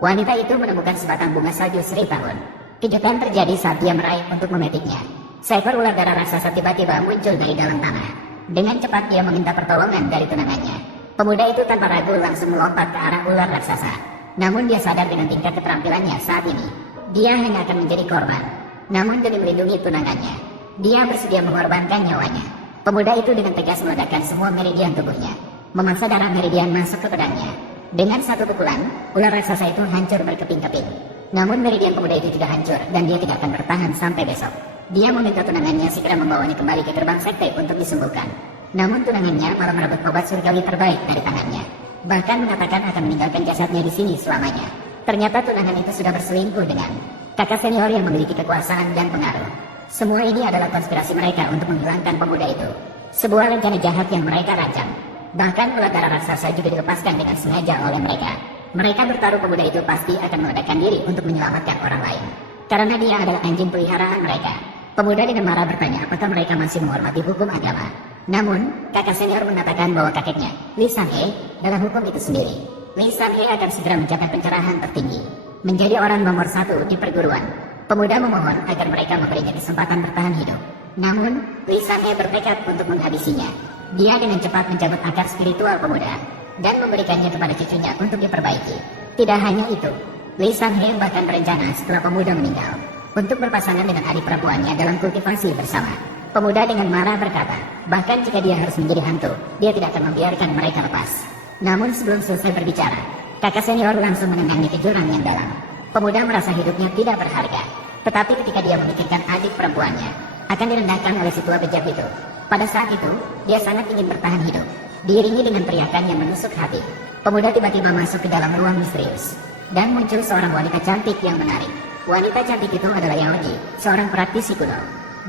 Wanita itu menemukan sebatang bunga salju 1000 tahun. Kejutan terjadi saat dia meraih untuk memetiknya. Seekor ular darah raksasa tiba-tiba muncul dari dalam tanah. Dengan cepat dia meminta pertolongan dari tunangannya. Pemuda itu tanpa ragu langsung melompat ke arah ular raksasa. Namun dia sadar dengan tingkat keterampilannya saat ini, dia hanya akan menjadi korban. Namun demi melindungi tunangannya, dia bersedia mengorbankan nyawanya. Pemuda itu dengan tegas meledakkan semua meridian tubuhnya, memaksa darah meridian masuk ke pedangnya. Dengan satu pukulan, ular raksasa itu hancur berkeping-keping. Namun meridian pemuda itu tidak hancur dan dia tidak akan bertahan sampai besok. Dia meminta tunangannya segera membawanya kembali ke gerbang sekte untuk disembuhkan. Namun tunangannya malah merebut obat surgawi terbaik dari tangannya. Bahkan mengatakan akan meninggalkan jasadnya di sini selamanya. Ternyata tunangan itu sudah berselingkuh dengan kakak senior yang memiliki kekuasaan dan pengaruh. Semua ini adalah konspirasi mereka untuk menghilangkan pemuda itu. Sebuah rencana jahat yang mereka rancang. Bahkan ular darah raksasa juga dilepaskan dengan sengaja oleh mereka. Mereka bertaruh pemuda itu pasti akan meledakkan diri untuk menyelamatkan orang lain. Karena dia adalah anjing peliharaan mereka. Pemuda dengan marah bertanya apakah mereka masih menghormati hukum agama. Namun, kakak senior mengatakan bahwa kakeknya, Li Sanhe, dalam hukum itu sendiri. Li Sanhe akan segera mencapai pencerahan tertinggi, menjadi orang nomor 1 di perguruan. Pemuda memohon agar mereka memberinya kesempatan bertahan hidup. Namun, Li Sanhe bertekad untuk menghabisinya. Dia dengan cepat mencabut akar spiritual pemuda dan memberikannya kepada cucunya untuk diperbaiki. Tidak hanya itu, Li Sanhe bahkan berencana setelah pemuda meninggal untuk berpasangan dengan adik perempuannya dalam kultivasi bersama. Pemuda dengan marah berkata, bahkan jika dia harus menjadi hantu, dia tidak akan membiarkan mereka lepas. Namun sebelum selesai berbicara, kakak senior langsung menendangi ke jurang yang dalam. Pemuda merasa hidupnya tidak berharga. Tetapi ketika dia memikirkan adik perempuannya akan direndahkan oleh si tua bejat itu, pada saat itu, dia sangat ingin bertahan hidup. Diiringi dengan teriakan yang menusuk hati, pemuda tiba-tiba masuk ke dalam ruang misterius. Dan muncul seorang wanita cantik yang menarik. Wanita cantik itu adalah Yaoji, seorang praktisi kuno.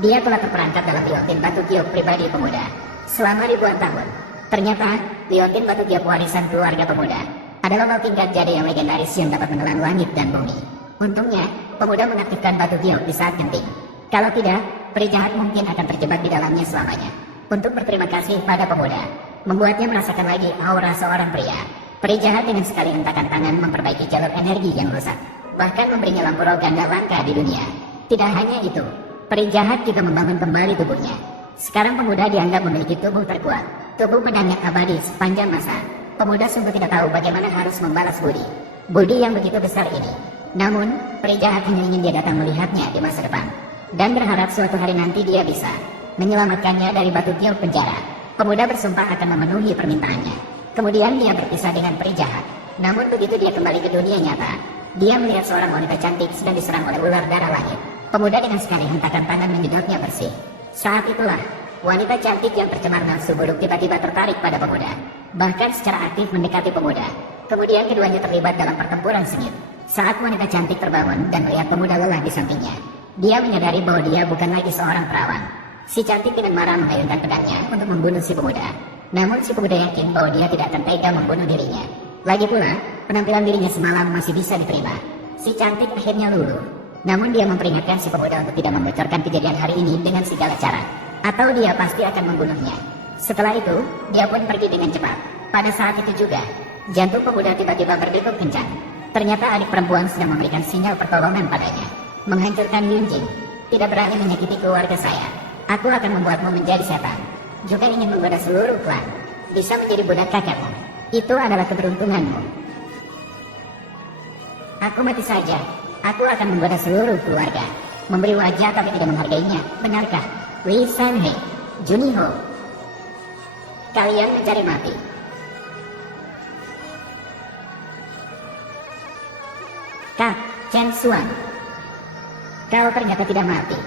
Dia telah terperangkap dalam liontin batu giok pribadi pemuda selama ribuan tahun. Ternyata, liontin batu giok warisan keluarga pemuda adalah laut tingkat jadi yang legendaris yang dapat menelan langit dan bumi. Untungnya, pemuda mengaktifkan batu giok di saat genting. Kalau tidak, peri jahat mungkin akan terjebak di dalamnya selamanya. Untuk berterima kasih pada pemuda, membuatnya merasakan lagi aura seorang pria. Peri jahat dengan sekali hentakan tangan memperbaiki jalur energi yang rusak, bahkan memberinya lampu roh ganda langka di dunia. Tidak hanya itu, peri jahat juga membangun kembali tubuhnya. Sekarang pemuda dianggap memiliki tubuh terkuat, tubuh pedang yang abadi sepanjang masa. Pemuda sungguh tidak tahu bagaimana harus membalas budi yang begitu besar ini. Namun, peri jahat hanya ingin dia datang melihatnya di masa depan, dan berharap suatu hari nanti dia bisa menyelamatkannya dari batu giok penjara. Pemuda bersumpah akan memenuhi permintaannya. Kemudian dia berpisah dengan peri jahat. Namun begitu dia kembali ke dunia nyata, dia melihat seorang wanita cantik sedang diserang oleh ular darah langit. Pemuda dengan sekali hentakan tangan menyedotnya bersih. Saat itulah, wanita cantik yang tercemar nafsu buruk tiba-tiba tertarik pada pemuda, bahkan secara aktif mendekati pemuda. Kemudian keduanya terlibat dalam pertempuran sengit. Saat wanita cantik terbangun dan melihat pemuda lelah di sampingnya, dia menyadari bahwa dia bukan lagi seorang perawan. Si cantik dengan marah mengayunkan pedangnya untuk membunuh si pemuda. Namun si pemuda yakin bahwa dia tidak akan tega membunuh dirinya. Lagi pula, penampilan dirinya semalam masih bisa diterima. Si cantik akhirnya luluh. Namun dia memperingatkan si pemuda untuk tidak membocorkan kejadian hari ini dengan segala cara, atau dia pasti akan membunuhnya. Setelah itu, dia pun pergi dengan cepat. Pada saat itu juga, jantung pemuda tiba-tiba berdegup kencang. Ternyata adik perempuan sedang memberikan sinyal pertolongan padanya. Menghancurkan Yunjin, tidak berani menyakiti keluarga saya. Aku akan membuatmu menjadi setan. Juga ingin menggoda seluruh klan. Bisa menjadi budak kakekmu. Itu adalah keberuntunganmu. Aku mati saja. Aku akan menggoda seluruh keluarga. Memberi wajah tapi tidak menghargainya. Benarkah? Li Sanhe, Juniho, kalian mencari mati. Kak, Chen Xuan, kau ternyata tidak mati.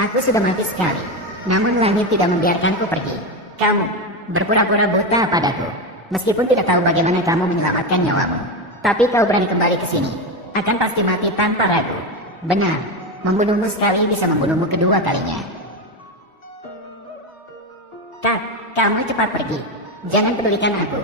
Aku sudah mati sekali, namun langit tidak membiarkanku pergi. Kamu berpura-pura buta padaku, meskipun tidak tahu bagaimana kamu menyelamatkan nyawamu. Tapi kau berani kembali ke sini, akan pasti mati tanpa ragu. Benar, membunuhmu sekali bisa membunuhmu kedua kalinya. Kak, kamu cepat pergi. Jangan pedulikan aku.